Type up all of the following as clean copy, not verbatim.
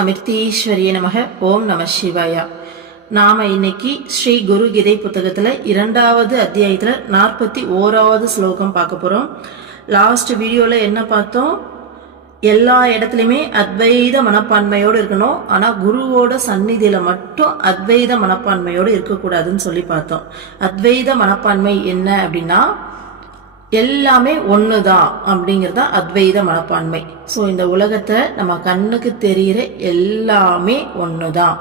அமிர்தீஸ்வரிய நமக. ஓம் நம சிவாயா. நாம இன்னைக்கு ஸ்ரீ குரு கீதை புத்தகத்துல 2வது அத்தியாயத்துல 41வது ஸ்லோகம் பார்க்க போறோம். லாஸ்ட் வீடியோல என்ன பார்த்தோம்? எல்லா இடத்துலையுமே அத்வைத மனப்பான்மையோடு இருக்கணும், ஆனா குருவோட சந்நிதியில மட்டும் அத்வைத மனப்பான்மையோடு இருக்கக்கூடாதுன்னு சொல்லி பார்த்தோம். அத்வைத மனப்பான்மை என்ன அப்படின்னா, எல்லாமே ஒண்ணுதான் அப்படிங்கிறது தான் அத்வைத மனப்பான்மை. ஸோ இந்த உலகத்தை நம்ம கண்ணுக்கு தெரிகிற எல்லாமே ஒண்ணுதான்,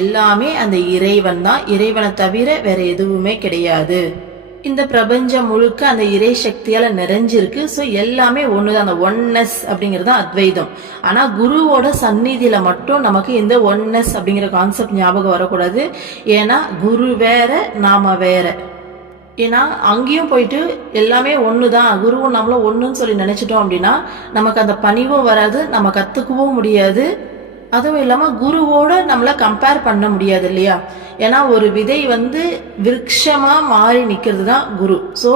எல்லாமே அந்த இறைவன் தான், இறைவனை தவிர வேற எதுவுமே கிடையாது. இந்த பிரபஞ்சம் முழுக்க அந்த இறை சக்தியால நிறைஞ்சிருக்கு. ஸோ எல்லாமே ஒண்ணுதான், அந்த ஒன்னஸ் அப்படிங்கிறது அத்வைதம். ஆனா குருவோட சந்நிதியில மட்டும் நமக்கு இந்த ஒன்னஸ் அப்படிங்கிற கான்செப்ட் ஞாபகம் வரக்கூடாது. ஏன்னா குரு வேற, நாம வேற. ஏன்னா அங்கேயும் போயிட்டு எல்லாமே ஒண்ணுதான், குருவும் நம்மளும் ஒண்ணுன்னு சொல்லி நினைச்சிட்டோம் அப்படின்னா நமக்கு அந்த பணிவும் வராது, நம்ம கத்துக்கவும் முடியாது. அதுவும் இல்லாம குருவோட நம்மள கம்பேர் பண்ண முடியாது இல்லையா? ஏன்னா ஒரு விதை விருட்சமா மாறி நிக்கிறது தான் குரு. ஸோ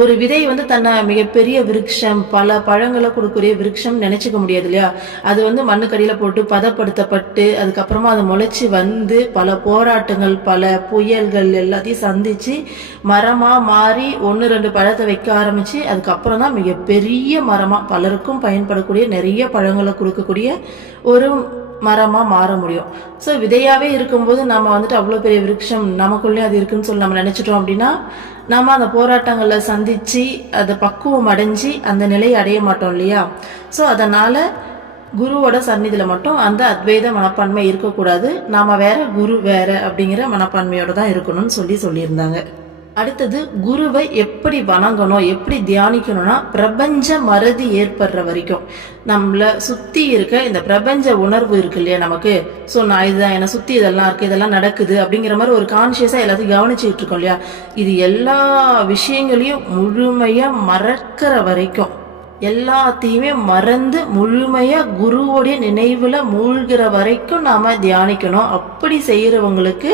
ஒரு விதை தன்னை மிகப்பெரிய விருட்சம், பல பழங்களை கொடுக்கக்கூடிய விருட்சம் நினைச்சுக்க முடியாது இல்லையா? அது மண்ணுக்கடியில போட்டு பதப்படுத்தப்பட்டு அதுக்கப்புறமா அது முளைச்சி பல போராட்டங்கள், பல புயல்கள் எல்லாத்தையும் சந்திச்சு மரமா மாறி 1-2 பழத்தை வைக்க ஆரம்பிச்சு அதுக்கப்புறம் தான் மிகப்பெரிய மரமா பலருக்கும் பயன்படக்கூடிய நிறைய பழங்களை கொடுக்கக்கூடிய ஒரு மரமா மாற முடியும். ஸோ விதையாவே இருக்கும்போது நம்ம அவ்வளோ பெரிய விருட்சம் நமக்குள்ளே அது இருக்குன்னு சொல்லி நம்ம நினைச்சிட்டோம் அப்படின்னா நம்ம அந்த போராட்டங்களை சந்திச்சு அதை பக்குவம் அடைஞ்சி அந்த நிலையை அடைய மாட்டோம் இல்லையா? ஸோ அதனால குருவோட சந்நிதியில மட்டும் அந்த அத்வைத மனப்பான்மை இருக்கக்கூடாது, நாம வேற குரு வேற அப்படிங்கிற மனப்பான்மையோட தான் இருக்கணும்னு சொல்லியிருந்தாங்க. அடுத்தது குருவை எப்படி வணங்கணும், எப்படி தியானிக்கணும்னா, பிரபஞ்ச மறதி ஏற்படுற வரைக்கும் நம்மள சுத்தி இருக்க இந்த பிரபஞ்ச உணர்வு இருக்கு இல்லையா நமக்கு. ஸோ நான் இதுதான், என்னை சுத்தி இதெல்லாம் இருக்கு, இதெல்லாம் நடக்குது அப்படிங்கிற மாதிரி ஒரு கான்சியஸா எல்லாத்தையும் கவனிச்சுட்டு இருக்கோம் இல்லையா? இது எல்லா விஷயங்களையும் முழுமையா மறக்கிற வரைக்கும், எல்லாத்தையுமே மறந்து முழுமையா குருவோடைய நினைவுல மூழ்கிற வரைக்கும் நாம தியானிக்கணும். அப்படி செய்யறவங்களுக்கு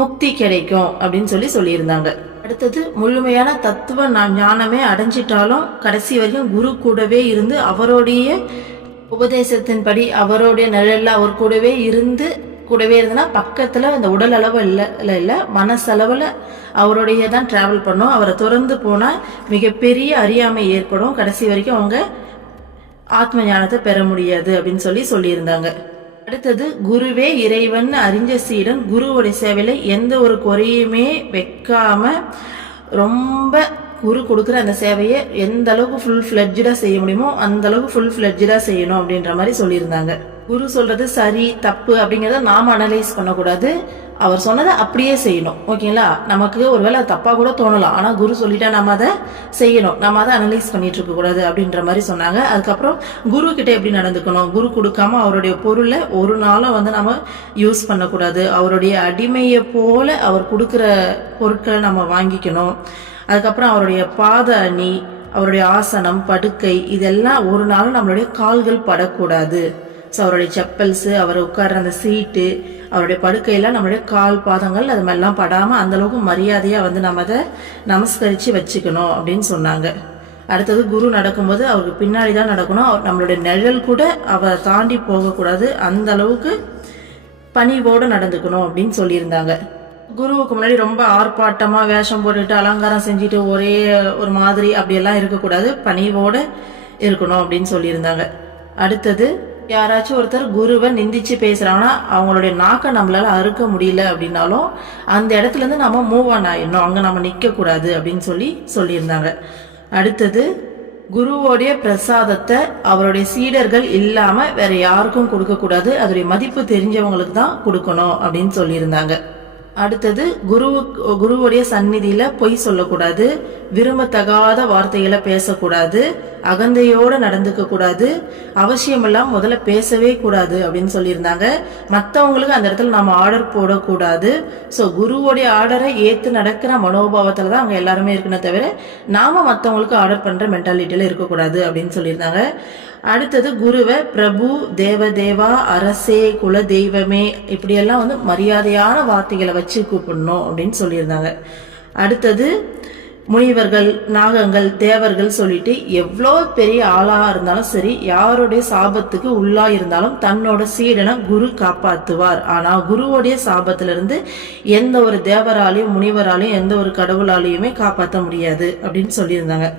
முக்தி கிடைக்கும் அப்படின்னு சொல்லியிருந்தாங்க. அடுத்தது முழுமையான தத்துவ ஞானமே அடைஞ்சிட்டாலும் கடைசி வரைக்கும் குரு கூடவே இருந்து அவருடைய உபதேசத்தின்படி அவருடைய நிழல்ல அவர் கூடவே இருந்துன்னா பக்கத்துல இந்த உடல் அளவு இல்ல மனசளவுல அவருடைய தான் டிராவல் பண்ணும். அவரை தொடர்ந்து போனா மிகப்பெரிய அறியாமை ஏற்படும், கடைசி வரைக்கும் அவங்க ஆத்ம ஞானத்தை பெற முடியாது அப்படின்னு சொல்லியிருந்தாங்க. அடுத்தது குருவே இறைவன் அறிஞ்ச சீடன் குருவோடைய சேவையில எந்த ஒரு குறையுமே வைக்காம ரொம்ப குரு கொடுக்குற அந்த சேவையை எந்த அளவுக்கு ஃபுல் ஃபிளட்ஜா செய்ய முடியுமோ அந்த அளவுக்கு ஃபுல் ஃபிளட்ஜா செய்யணும் அப்படின்ற மாதிரி சொல்லியிருந்தாங்க. குரு சொல்றது சரி தப்பு அப்படிங்கிறத நாம அனலைஸ் பண்ணக்கூடாது, அவர் சொன்னதை அப்படியே செய்யணும். ஓகேங்களா? நமக்கு ஒருவேளை தப்பா கூட தோணலாம், ஆனா குரு சொல்லிட்டா நம்ம அதை செய்யணும், நம்ம அதை அனலைஸ் பண்ணிட்டு இருக்க கூடாது அப்படின்ற மாதிரி சொன்னாங்க. அதுக்கப்புறம் குரு கிட்ட எப்படி நடந்துக்கணும், குரு கொடுக்காம அவருடைய பொருளை ஒரு நாளும் நம்ம யூஸ் பண்ணக்கூடாது, அவருடைய அடிமையை போல அவர் கொடுக்குற பொருட்களை நம்ம வாங்கிக்கணும். அதுக்கப்புறம் அவருடைய பாத அணி, அவருடைய ஆசனம், படுக்கை இதெல்லாம் ஒரு நாளும் நம்மளுடைய கால்கள் படக்கூடாது. ஸோ அவருடைய செப்பல்ஸ், அவர் உட்கார்ற அந்த சீட்டு, அவருடைய படுக்கையெல்லாம் நம்மளுடைய கால் பாதங்கள் அது மாதிரிலாம் படாம அந்த அளவுக்கு மரியாதையா நம்ம அதை நமஸ்கரிச்சு வச்சுக்கணும் அப்படின்னு சொன்னாங்க. அடுத்தது குரு நடக்கும்போது அவருக்கு பின்னாடி தான் நடக்கணும், நம்மளுடைய நிழல் கூட அவரை தாண்டி போகக்கூடாது, அந்த அளவுக்கு பணிவோடு நடந்துக்கணும் அப்படின்னு சொல்லியிருந்தாங்க. குருவுக்கு முன்னாடி ரொம்ப ஆர்ப்பாட்டமா வேஷம் போட்டுட்டு அலங்காரம் செஞ்சுட்டு ஒரே ஒரு மாதிரி அப்படியெல்லாம் இருக்கக்கூடாது, பணிவோட இருக்கணும் அப்படின்னு சொல்லியிருந்தாங்க. அடுத்தது யாராச்சும் ஒருத்தர் குருவை நிந்திச்சு பேசுறாங்கன்னா அவங்களுடைய நாக்கை நம்மளால அறுக்க முடியல அப்படின்னாலும் அந்த இடத்துல இருந்து நம்ம மூவ் ஆன் ஆயிடணும், அங்க நம்ம நிக்க கூடாது அப்படின்னு சொல்லியிருந்தாங்க. அடுத்தது குருவோடைய பிரசாதத்தை அவருடைய சீடர்கள் இல்லாம வேற யாருக்கும் கொடுக்க கூடாது, அதோடைய மதிப்பு தெரிஞ்சவங்களுக்கு தான் கொடுக்கணும் அப்படின்னு சொல்லியிருந்தாங்க. அடுத்தது குருவுடைய சந்நிதியில பொய் சொல்லக்கூடாது, விரும்பத்தகாத வார்த்தைகளை பேசக்கூடாது, அகந்தையோட நடந்துக்க கூடாது, அவசியமெல்லாம் முதல்ல பேசவே கூடாது அப்படின்னு சொல்லியிருந்தாங்க. மற்றவங்களுக்கு அந்த இடத்துல நாம ஆர்டர் போடக்கூடாது. ஸோ குருவோடைய ஆர்டரை ஏத்து நடக்கிற மனோபாவத்துல தான் அங்க எல்லாருமே இருக்கணும், தவிர நாம மற்றவங்களுக்கு ஆர்டர் பண்ற மென்டாலிட்டியில இருக்கக்கூடாது அப்படின்னு சொல்லியிருந்தாங்க. அடுத்தது குருவை பிரபு, தேவதேவா, அரசே, குல தெய்வமே இப்படியெல்லாம் மரியாதையான வார்த்தைகளை வச்சு கூப்பிடணும் அப்படின்னு சொல்லியிருந்தாங்க. அடுத்தது முனிவர்கள், நாகங்கள், தேவர்கள் சொல்லிட்டு எவ்வளோ பெரிய ஆளா இருந்தாலும் சரி, யாருடைய சாபத்துக்கு உள்ளா இருந்தாலும் தன்னோட சீடனை குரு காப்பாத்துவார். ஆனா குருவோடைய சாபத்திலிருந்து எந்த ஒரு தேவராலையும் முனிவராலையும் எந்த ஒரு கடவுளாலையுமே காப்பாற்ற முடியாது அப்படின்னு சொல்லியிருந்தாங்க.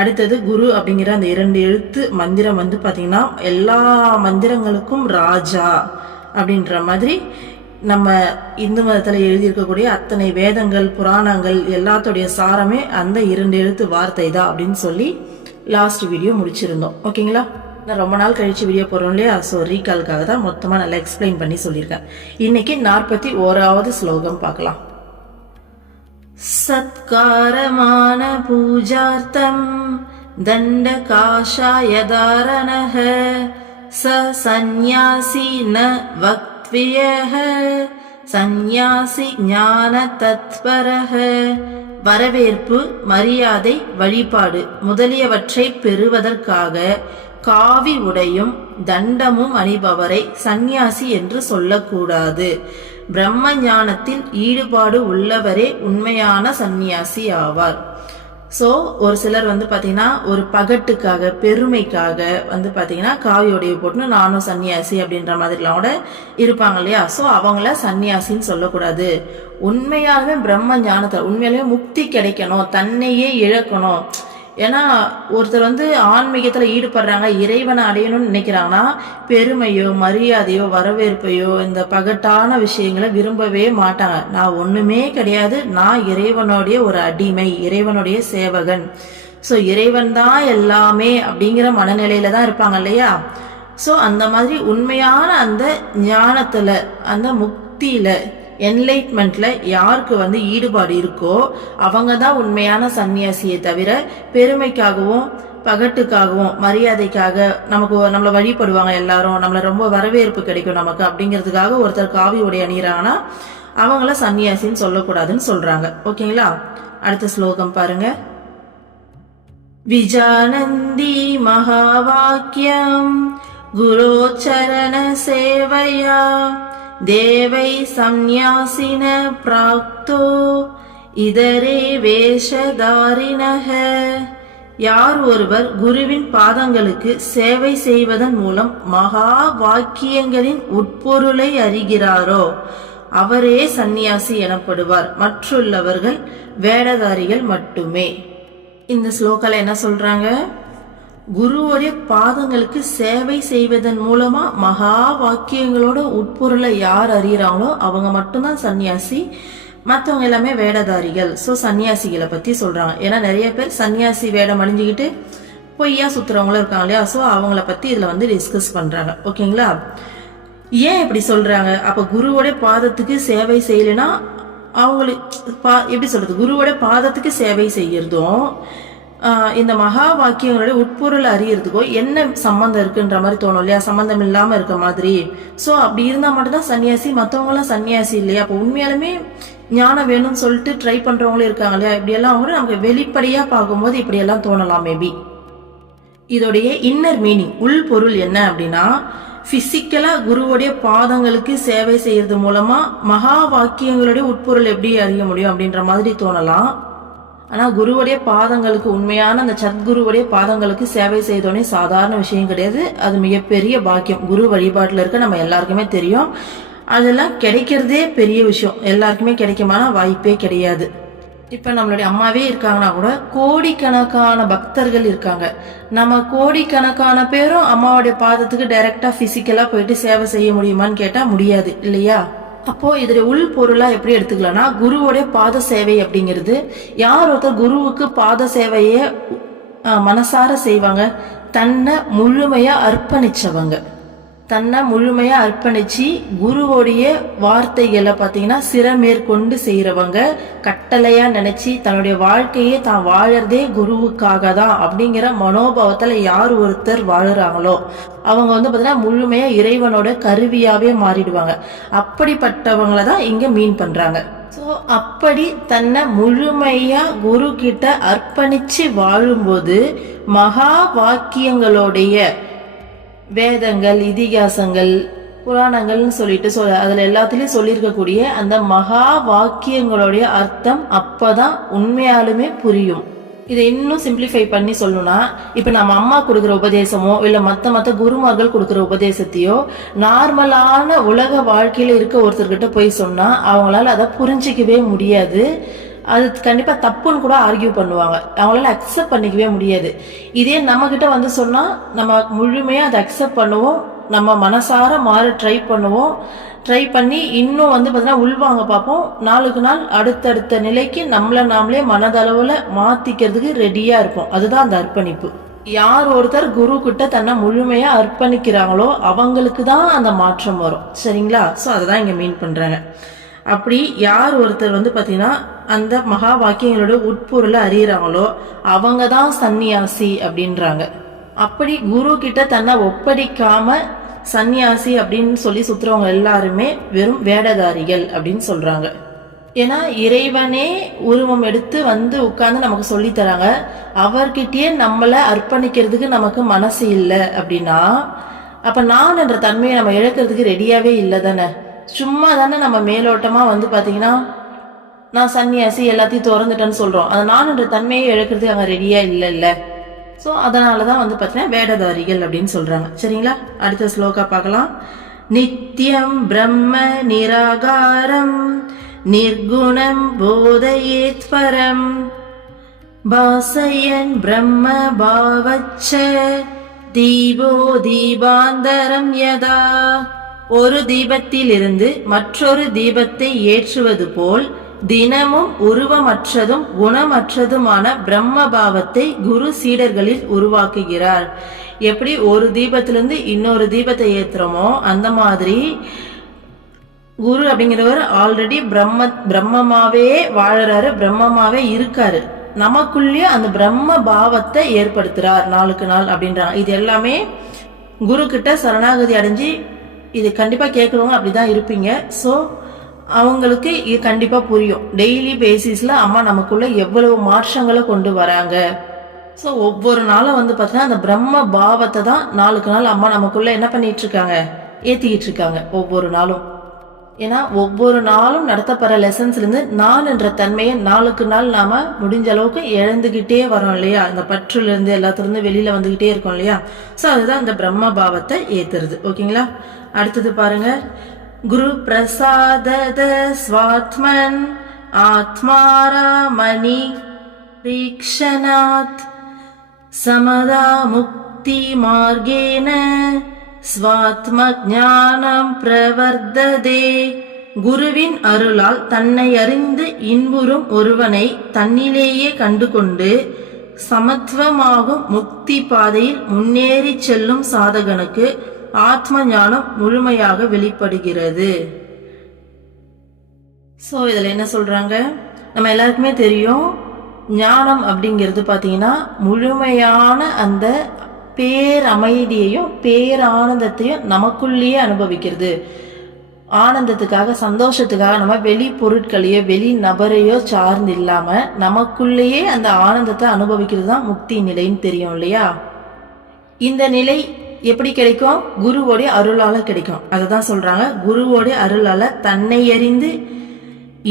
அடுத்தது குரு அப்படிங்கிற அந்த 2 எழுத்து மந்திரம் பாத்தீங்கன்னா எல்லா மந்திரங்களுக்கும் ராஜா அப்படின்ற மாதிரி நம்ம இந்து மதத்துல எழுதியிருக்கக்கூடிய அத்தனை வேதங்கள், புராணங்கள் எல்லாத்துடைய சாரமே அந்த 2 எழுத்து வார்த்தை தான் அப்படின்னு சொல்லி லாஸ்ட் வீடியோ முடிச்சிருந்தோம். ஓகேங்களா? நான் ரொம்ப நாள் கழிச்சு வீடியோ போறோம் இல்லையா, ஸோ ரீகாலுக்காக தான் மொத்தமா நல்லா எக்ஸ்பிளைன் பண்ணி சொல்லியிருக்கேன். இன்னைக்கு 41வது ஸ்லோகம் பார்க்கலாம். சத்காரமான பூஜார்த்தம் தண்ட காஷாயதாரணஹ ச சந்நியாசி ந வக்த்வியஹ சந்நியாசி ஞான தத்பரஹ. வரவேற்பு, மரியாதை, வழிபாடு முதலியவற்றை பெறுவதற்காக காவி உடையும் தண்டமும் அணிபவரை சந்நியாசி என்று சொல்லக்கூடாது. பிரம்ம ஞானத்தில் ஈடுபாடு உள்ளவரே உண்மையான சந்நியாசி ஆவார். ஸோ ஒரு சிலர் பாத்தீங்கன்னா ஒரு பகட்டுக்காக, பெருமைக்காக பாத்தீங்கன்னா காவி உடைய போட்டு நானும் சன்னியாசி அப்படின்ற மாதிரிலாம் கூட இருப்பாங்க இல்லையா. ஸோ அவங்கள சன்னியாசின்னு சொல்லக்கூடாது. உண்மையாகவே பிரம்ம ஞானத்தை, உண்மையிலேயே முக்தி கிடைக்கணும், தன்னையே இழக்கணும். ஏன்னா ஒருத்தர் ஆன்மீகத்துல ஈடுபடுறாங்க, இறைவனை அடையணும்னு நினைக்கிறாங்கன்னா பெருமையோ மரியாதையோ வரவேற்பையோ இந்த பகட்டான விஷயங்களை விரும்பவே மாட்டாங்க. நான் ஒண்ணுமே கிடையாது, நான் இறைவனுடைய ஒரு அடிமை, இறைவனுடைய சேவகன், ஸோ இறைவன் தான் எல்லாமே அப்படிங்கிற மனநிலையில தான் இருப்பாங்க இல்லையா. ஸோ அந்த மாதிரி உண்மையான அந்த ஞானத்துல, அந்த முக்தியில, என்லைட்மெண்ட்ல யாருக்கு ஈடுபாடு இருக்கோ அவங்க தான் உண்மையான சன்னியாசியை தவிர பெருமைக்காகவும் பகட்டுக்காகவும் மரியாதைக்காக நம்மளை வழிபடுவாங்க எல்லாரும், நம்மள ரொம்ப வரவேற்பு கிடைக்கும் நமக்கு அப்படிங்கிறதுக்காக ஒருத்தர் காவி உடை அணிகிறாங்கன்னா அவங்கள சன்னியாசின்னு சொல்லக்கூடாதுன்னு சொல்றாங்க. ஓகேங்களா? அடுத்த ஸ்லோகம் பாருங்க. விஜானந்தி மகாவாக்கியம் குரோச்சரண சேவையா தேவை சந்நியாசின பிராக்தோ இதரே வேஷதாரிணஹ. யார் ஒருவர் குருவின் பாதங்களுக்கு சேவை செய்வதன் மூலம் மகா வாக்கியங்களின் உட்பொருளை அறிகிறாரோ அவரே சந்நியாசி எனப்படுவார். மற்றுள்ளவர்கள் வேடதாரிகள் மட்டுமே. இந்த ஸ்லோகால என்ன சொல்றாங்க? குருவுடைய பாதங்களுக்கு சேவை செய்வதன் மூலமா மகா வாக்கியங்களோட உட்பொருளை யார் அறியறாங்களோ அவங்க மட்டும்தான் சன்னியாசி, மற்றவங்க எல்லாமே வேடதாரிகள். ஸோ சன்னியாசிகளை பத்தி சொல்றாங்க. ஏன்னா நிறைய பேர் சன்னியாசி வேடம் அணிஞ்சுக்கிட்டு பொய்யா சுத்துறவங்களும் இருக்காங்க இல்லையா. ஸோ அவங்கள பத்தி இதுல டிஸ்கஸ் பண்றாங்க. ஓகேங்களா? ஏன் இப்படி சொல்றாங்க? அப்ப குருவோட பாதத்துக்கு சேவை செய்யலைன்னா அவங்களுக்கு எப்படி சொல்றது, குருவோட பாதத்துக்கு சேவை செய்யறதும் இந்த மகா வாக்கியங்களுடைய உட்பொருள் அறியறதுக்கோ என்ன சம்பந்தம் இருக்குன்ற மாதிரி தோணும் இல்லையா, சம்பந்தம் இல்லாம இருக்க மாதிரி. ஸோ அப்படி இருந்தா மட்டும்தான் சன்னியாசி, மற்றவங்க எல்லாம் சன்னியாசி இல்லையா. அப்போ உண்மையாலுமே ஞானம் வேணும்னு சொல்லிட்டு ட்ரை பண்றவங்களும் இருக்காங்க இல்லையா. இப்படி எல்லாம் கூட நமக்கு வெளிப்படையா பார்க்கும்போது இப்படி எல்லாம் தோணலாம் மேபி. இதோடைய இன்னர் மீனிங், உள் பொருள் என்ன அப்படின்னா, பிசிக்கலா குருவுடைய பாதங்களுக்கு சேவை செய்யறது மூலமா மகா வாக்கியங்களுடைய உட்பொருள் எப்படி அறிய முடியும் அப்படின்ற மாதிரி தோணலாம். ஆனா குருவுடைய பாதங்களுக்கு, உண்மையான அந்த சத்குருவுடைய பாதங்களுக்கு சேவை செய்தோடனே சாதாரண விஷயம் கிடையாது. அது மிகப்பெரிய பாக்கியம். குரு வழிபாட்டுல இருக்க நம்ம எல்லாருக்குமே தெரியும். அதெல்லாம் கிடைக்கிறதே பெரிய விஷயம். எல்லாருக்குமே கிடைக்குமான வாய்ப்பே கிடையாது. இப்ப நம்மளுடைய அம்மாவே இருக்காங்கன்னா கூட கோடிக்கணக்கான பக்தர்கள் இருக்காங்க. நம்ம கோடிக்கணக்கான பேரும் அம்மாவுடைய பாதத்துக்கு டைரக்டா பிசிக்கலா போயிட்டு சேவை செய்ய முடியுமான்னு கேட்டா முடியாது இல்லையா. அப்போ இதுல உள் பொருளா எப்படி எடுத்துக்கலாம்னா, குருவோட பாத சேவை அப்படிங்கிறது, யார் ஒருத்தர் குருவுக்கு பாத சேவைய மனசார செய்வாங்க, தன்னை முழுமையா அர்ப்பணிச்சவங்க, தன்னை முழுமையா அர்ப்பணிச்சு குருவோடைய வார்த்தைகளை பாத்தீங்கன்னா சிறமேற்கொண்டு செய்யறவங்க, கட்டளையா நினைச்சு தன்னுடைய வாழ்க்கையே தான் வாழறதே குருவுக்காக தான் அப்படிங்கிற மனோபாவத்துல யார் ஒருத்தர் வாழுறாங்களோ அவங்க பாத்தீங்கன்னா முழுமையா இறைவனோட கருவியாவே மாறிடுவாங்க. அப்படிப்பட்டவங்களை தான் இங்க மீன் பண்றாங்க. ஸோ அப்படி தன்னை முழுமையா குரு கிட்ட அர்ப்பணிச்சு வாழும்போது மகா வாக்கியங்களுடைய வேதங்கள், இதிகாசங்கள், புராணங்கள்னு சொல்லிட்டு அதுல எல்லாத்துலயும் சொல்லியிருக்கக்கூடிய அந்த மகா வாக்கியங்களுடைய அர்த்தம் அப்பதான் உண்மையாலுமே புரியும். இதை இன்னும் சிம்பிளிஃபை பண்ணி சொல்லணும்னா, இப்ப நம்ம அம்மா கொடுக்குற உபதேசமோ இல்ல மத்த குருமார்கள் கொடுக்குற உபதேசத்தையோ நார்மலான உலக வாழ்க்கையில இருக்க ஒருத்தர்கிட்ட போய் சொன்னா அவங்களால அதை புரிஞ்சிக்கவே முடியாது. அது கண்டிப்பா தப்புன்னு கூட ஆர்கியூ பண்ணுவாங்க. அவங்களால அக்செப்ட் பண்ணிக்கவே முடியாது. இதே நம்ம கிட்ட வந்து சொன்னா நம்ம முழுமையா அதை அக்செப்ட் பண்ணுவோம். நம்ம மனசார மாற ட்ரை பண்ணி இன்னும் வந்து பார்த்தீங்கன்னா உள்வாங்க பார்ப்போம். நாளுக்கு நாள் அடுத்தடுத்த நிலைக்கு நம்மளை நாமளே மனதளவுல மாத்திக்கிறதுக்கு ரெடியா இருப்போம். அதுதான் அந்த அர்ப்பணிப்பு. யார் ஒருத்தர் குரு கிட்ட தன்னை முழுமையா அர்ப்பணிக்கிறாங்களோ அவங்களுக்கு தான் அந்த மாற்றம் வரும். சரிங்களா? ஸோ அதை இங்க மீன் பண்றாங்க. அப்படி யார் ஒருத்தர் வந்து பார்த்தீங்கன்னா அந்த மகா வாக்கியங்களோட உட்பொருளை அறியறாங்களோ அவங்க தான் சன்னியாசி அப்படின்றாங்க. அப்படி குரு கிட்ட தன்னை ஒப்படைக்காம சன்னியாசி அப்படின்னு சொல்லி சுத்துறவங்க எல்லாருமே வெறும் வேடதாரிகள் அப்படின்னு சொல்றாங்க. ஏன்னா இறைவனே உருவம் எடுத்து வந்து உட்கார்ந்து நமக்கு சொல்லி தராங்க. அவர்கிட்டயே நம்மளை அர்ப்பணிக்கிறதுக்கு நமக்கு மனசு இல்லை அப்படின்னா அப்ப நான் என்ற தன்மையை நம்ம இழக்கிறதுக்கு ரெடியாவே இல்லை தானே. சும்மா தானே நம்ம மேலோட்டமா வந்து பாத்தீங்கன்னா நான் சன்னியாசி எல்லாத்தையும் திறந்துட்டேன்னு சொல்றோம். அது நான் என்ற தன்மையை இழக்கிறதுக்கு அங்க ரெடியா இல்லை. ஸோ அதனாலதான் வந்து பார்த்தீங்கன்னா வேடதாரிகள் அப்படின்னு சொல்றாங்க. சரிங்களா? அடுத்த ஸ்லோகா பார்க்கலாம். நித்யம் பிரம்ம நிராகாரம் நிர்குணம் போதயேத் பரம் பாசயன் பிரம்ம பாவச்ச தீபோ தீபாந்தரம் யதா. ஒரு தீபத்திலிருந்து மற்றொரு தீபத்தை ஏற்றுவது போல் தினமும் உருவமற்றதும் குணமற்றதுமான பிரம்ம பாவத்தை குரு சீடர்களில் உருவாக்குகிறார். எப்படி ஒரு தீபத்திலிருந்து இன்னொரு தீபத்தை ஏத்துறோமோ அந்த மாதிரி குரு அப்படிங்கிறவர் ஆல்ரெடி பிரம்மமாவே வாழறாரு, பிரம்மமாவே இருக்காரு. நமக்குள்ளேயே அந்த பிரம்ம பாவத்தை ஏற்படுத்துறார் நாளுக்கு நாள் அப்படின்றாங்க. இது எல்லாமே குரு கிட்ட சரணாகதி அடைஞ்சு இது கண்டிப்பா கேட்கறவங்க அப்படிதான் இருப்பீங்க. ஸோ அவங்களுக்கு இது கண்டிப்பா புரியும். டெய்லி பேசிஸ்ல அம்மா நமக்குள்ள எவ்வளவு மாற்றங்களை கொண்டு வராங்க. ஸோ ஒவ்வொரு நாளும் வந்து பார்த்தீங்கன்னா அந்த பிரம்ம பாவத்தை தான் நாளுக்கு நாள் அம்மா நமக்குள்ள என்ன பண்ணிட்டு இருக்காங்க, ஏத்திக்கிட்டு இருக்காங்க ஒவ்வொரு நாளும். ஏன்னா ஒவ்வொரு நாளும் நடத்தப்படுற லெசன்ஸ்ல இருந்து நான் என்ற தன்மையை நாளுக்கு நாள் நாம முடிஞ்ச அளவுக்கு இழந்துகிட்டே வரோம் இல்லையா. அந்த பற்றுல இருந்து எல்லாத்துல இருந்து வெளியில வந்துகிட்டே இருக்கோம் இல்லையா. ஸோ அதுதான் அந்த பிரம்ம பாவத்தை ஏத்துறது. ஓகேங்களா? அடுத்தது பாருங்க. குரு பிரசாதத ஸ்வாத்மன் ஆத்மாரா மணி ரீக்ஷனாத் சமதா முக்தி மார்கேன ஸ்வாத்ம ஞானம் பிரவர்ததே. குருவின் அருளால் தன்னை அறிந்து இன்புறும் ஒருவனை தன்னிலேயே கண்டுகொண்டு சமத்துவமாகும் முக்தி பாதையில் முன்னேறி செல்லும் சாதகனுக்கு ஆத்ம ஞானம் முழுமையாக வெளிப்படுகிறது. சோ இதுல என்ன சொல்றாங்க, நம்ம எல்லாருக்குமே தெரியும் ஞானம் அப்படிங்கிறது பாத்தீங்கன்னா முழுமையான அந்த பேரமைதியையும் பேரானந்தத்தையும் நமக்குள்ளேயே அனுபவிக்கிறது. ஆனந்தத்துக்காக சந்தோஷத்துக்காக நம்ம வெளி பொருட்களையோ வெளி நபரையோ சார்ந்து இல்லாம நமக்குள்ளேயே அந்த ஆனந்தத்தை அனுபவிக்கிறது தான் முக்தி நிலைன்னு தெரியும் இல்லையா. இந்த நிலை எப்படி கிடைக்கும்? குருவோடைய அருளால கிடைக்கும். அததான் சொல்றாங்க, குருவோடைய அருளால தன்னை அறிந்து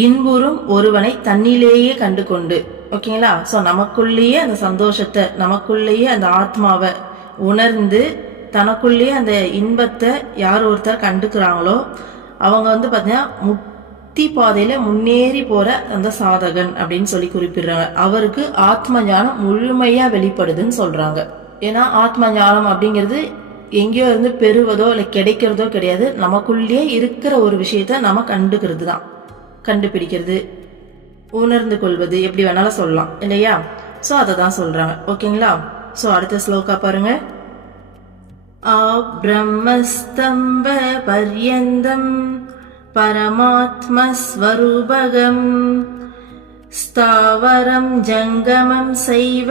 இன்புறும் ஒருவனை தன்னிலேயே கண்டு கொண்டு. ஓகேங்களா? சோ நமக்குள்ளேயே அந்த சந்தோஷத்தை, நமக்குள்ளேயே அந்த ஆத்மாவை உணர்ந்து தனக்குள்ளேயே அந்த இன்பத்தை யார் ஒருத்தர் கண்டுக்கிறாங்களோ அவங்க வந்து பாத்தீங்கன்னா முக்தி பாதையில முன்னேறி போற அந்த சாதகன் அப்படின்னு சொல்லி குறிப்பிடுறாங்க. அவருக்கு ஆத்ம ஞானம் முழுமையா வெளிப்படுதுன்னு சொல்றாங்க. ஏன்னா ஆத்ம ஞானம் அப்படிங்கிறது எங்கேயோ இருந்து பெறுவதோ இல்லை கிடைக்கிறதோ கிடையாது. நமக்குள்ளேயே இருக்கிற ஒரு விஷயத்த நம்ம கண்டுக்கிறது தான், கண்டுபிடிக்கிறது, உணர்ந்து கொள்வது, எப்படி வேணாலும் சொல்லலாம் இல்லையா. சோ அதை தான் சொல்றாங்க. ஓகேங்களா? சோ அடுத்த ஸ்லோகா பாருங்க. பிரம்மஸ்தம்ப பர்யந்தம் பரமாத்மஸ்வரூபகம் ஸ்தாவரம் ஜங்கமம் சைவ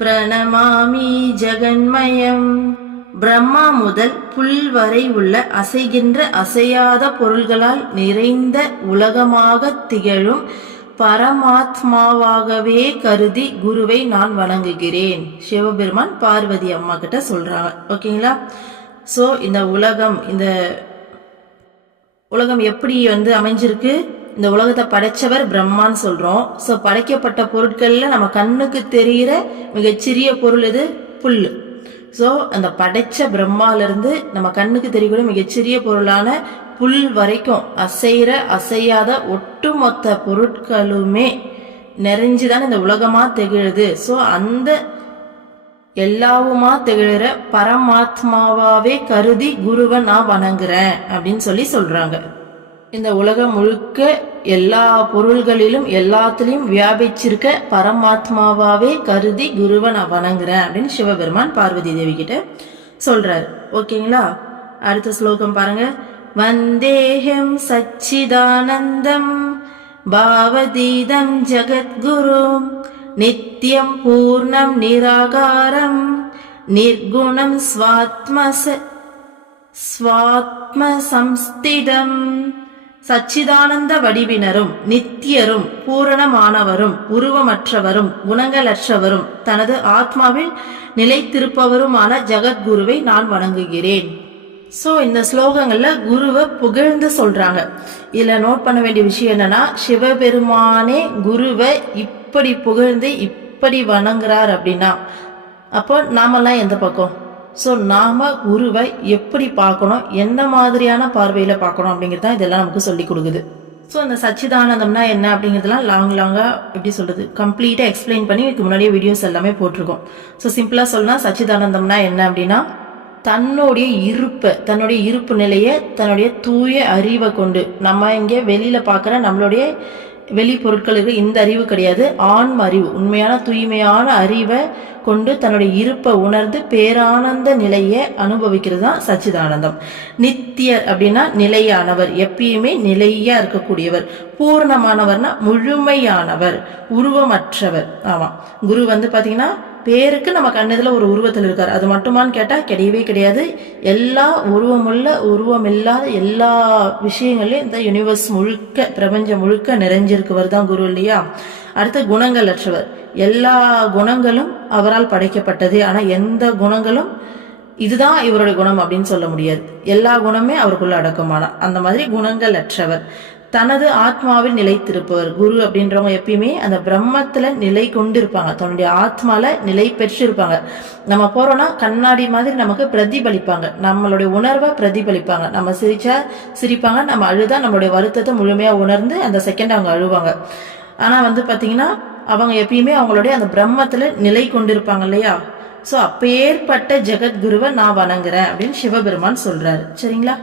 பிரணமாமி ஜெகன்மயம். பிரம்மா முதல் புல் வரை உள்ள அசைகின்ற அசையாத பொருள்களால் நிறைந்த உலகமாக திகழும் பரமாத்மாவாகவே கருதி குருவை நான் வணங்குகிறேன். சிவபெருமான் பார்வதி அம்மா கிட்ட சொல்றாங்க. ஓகேங்களா? ஸோ இந்த உலகம் எப்படி அமைஞ்சிருக்கு, இந்த உலகத்தை படைச்சவர் பிரம்மான்னு சொல்றோம். ஸோ படைக்கப்பட்ட பொருட்கள்ல நம்ம கண்ணுக்கு தெரிகிற மிகச்சிறிய பொருள் எது? புல். ஸோ அந்த படைச்ச பிரம்மாலிருந்து நம்ம கண்ணுக்கு தெரியக்கூடிய மிகச்சிறிய பொருளான புல் வரைக்கும் அசையாத ஒட்டுமொத்த பொருட்களுமே நிறைஞ்சுதான் இந்த உலகமா திகழுது. ஸோ அந்த எல்லாவுமா திகழற பரமாத்மாவே கருதி குருவை நான் வணங்குறேன் அப்படின்னு சொல்றாங்க. இந்த உலகம் முழுக்க எல்லா பொருள்களிலும் எல்லாத்துலயும் வியாபிச்சிருக்க பரமாத்மாவே கருதி குருவை நான் வணங்குறேன் அப்படின்னு சிவபெருமான் பார்வதி தேவி கிட்ட சொல்றாரு. ஓகேங்களா? அடுத்த ஸ்லோகம் பாருங்க. வந்தேஹம் சச்சிதானந்தம் பாவதீதம் ஜகத்குரும் நித்யம் பூர்ணம் நிராகாரம் நிர்குணம் ஸ்வாத்ம சம்ஸ்திதம். சச்சிதானந்த வடிவினரும் நித்தியரும் பூரணமானவரும் உருவமற்றவரும் குணங்களற்றவரும் தனது ஆத்மாவில் நிலைத்திருப்பவருமான ஜகத்குருவை நான் வணங்குகிறேன். ஸோ இந்த ஸ்லோகங்கள்ல குருவை புகழ்ந்து சொல்றாங்க. இதுல நோட் பண்ண வேண்டிய விஷயம் என்னன்னா, சிவபெருமானே குருவை இப்படி புகழ்ந்து இப்படி வணங்குறார் அப்படின்னா அப்போ நாமெல்லாம் எந்த பக்கம்? ஸோ நாம குருவை எப்படி பார்க்கணும், எந்த மாதிரியான பார்வையில பார்க்கணும் அப்படிங்கிறது தான் இதெல்லாம் நமக்கு சொல்லி கொடுக்குது. ஸோ இந்த சச்சிதானந்தம்னா என்ன அப்படிங்கிறதுலாம் லாங்கா எப்படி சொல்றது கம்ப்ளீட்டா எக்ஸ்பிளைன் பண்ணி இதுக்கு முன்னாடியே வீடியோஸ் எல்லாமே போட்டிருக்கோம். ஸோ சிம்பிளா சொல்லலாம், சச்சிதானந்தம்னா என்ன அப்படின்னா தன்னுடைய இருப்பு நிலையை தன்னுடைய தூய அறிவை கொண்டு, நம்ம இங்கே வெளியில பார்க்குற நம்மளுடைய வெளி பொருட்களுக்கு இந்த அறிவு கிடையாது, ஆன்ம அறிவு, உண்மையான தூய்மையான அறிவை கொண்டு தன்னுடைய இருப்பை உணர்ந்து பேரானந்த நிலையை அனுபவிக்கிறது தான் சச்சிதானந்தம். நித்தியர் அப்படின்னா நிலையானவர், எப்பயுமே நிலையா இருக்கக்கூடியவர். பூர்ணமானவர்னா முழுமையானவர், உருவமற்றவர். ஆமா, குரு பாத்தீங்கன்னா பேருக்கு நம்ம கண்ணதுல ஒரு உருவத்தில் இருக்காரு, அது மட்டுமான்னு கேட்டா கிடையவே கிடையாது. எல்லா உருவம் இல்லாத எல்லா விஷயங்களையும் இந்த யூனிவர்ஸ் முழுக்க, பிரபஞ்சம் முழுக்க நிறைஞ்சிருக்கவர் தான் குரு இல்லையா? அடுத்து குணங்கள் அற்றவர், எல்லா குணங்களும் அவரால் படைக்கப்பட்டது. ஆனா எந்த குணங்களும் இதுதான் இவருடைய குணம் அப்படின்னு சொல்ல முடியாது, எல்லா குணமே அவருக்குள்ள அடக்கமான அந்த மாதிரி குணங்கள் அற்றவர். தனது ஆத்மாவில் நிலைத்திருப்பவர். குரு அப்படின்றவங்க எப்பயுமே அந்த பிரம்மத்துல நிலை கொண்டு இருப்பாங்க, தன்னுடைய ஆத்மால நிலை பெற்று இருப்பாங்க. நம்ம போறோம்னா கண்ணாடி மாதிரி நமக்கு பிரதிபலிப்பாங்க, நம்மளுடைய உணர்வை பிரதிபலிப்பாங்க. நம்ம சிரிச்சா சிரிப்பாங்க, நம்ம அழுதா நம்மளுடைய வருத்தத்தை முழுமையா உணர்ந்து அந்த செகண்ட் அவங்க அழுவாங்க. ஆனா பாத்தீங்கன்னா அவங்க எப்பயுமே அவங்களுடைய அந்த பிரம்மத்துல நிலை கொண்டிருப்பாங்க இல்லையா? சோ அப்பேற்பட்ட ஜெகத்குருவை நான் வணங்குறேன் அப்படின்னு சிவபெருமான் சொல்றாரு. சரிங்களா?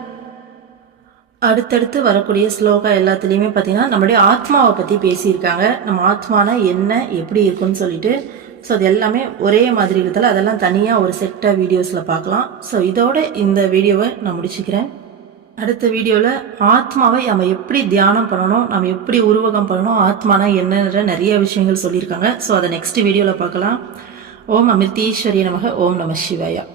அடுத்தடுத்து வரக்கூடிய ஸ்லோகா எல்லாத்துலேயுமே பார்த்தீங்கன்னா நம்மளுடைய ஆத்மாவை பற்றி பேசியிருக்காங்க. நம்ம ஆத்மானா என்ன, எப்படி இருக்குன்னு சொல்லிட்டு. ஸோ அது எல்லாமே ஒரே மாதிரி இருக்கிறதால அதெல்லாம் தனியாக ஒரு செட்டாக வீடியோஸில் பார்க்கலாம். ஸோ இதோட இந்த வீடியோவை நான் முடிச்சுக்கிறேன். அடுத்த வீடியோவில் ஆத்மாவை நம்ம எப்படி தியானம் பண்ணணும், நம்ம எப்படி உருவகம் பண்ணணும், ஆத்மானா என்னன்ற நிறைய விஷயங்கள் சொல்லியிருக்காங்க. ஸோ அதை நெக்ஸ்ட் வீடியோவில் பார்க்கலாம். ஓம் அமிர்தீஸ்வரி நமக. ஓம் நம சிவாயா.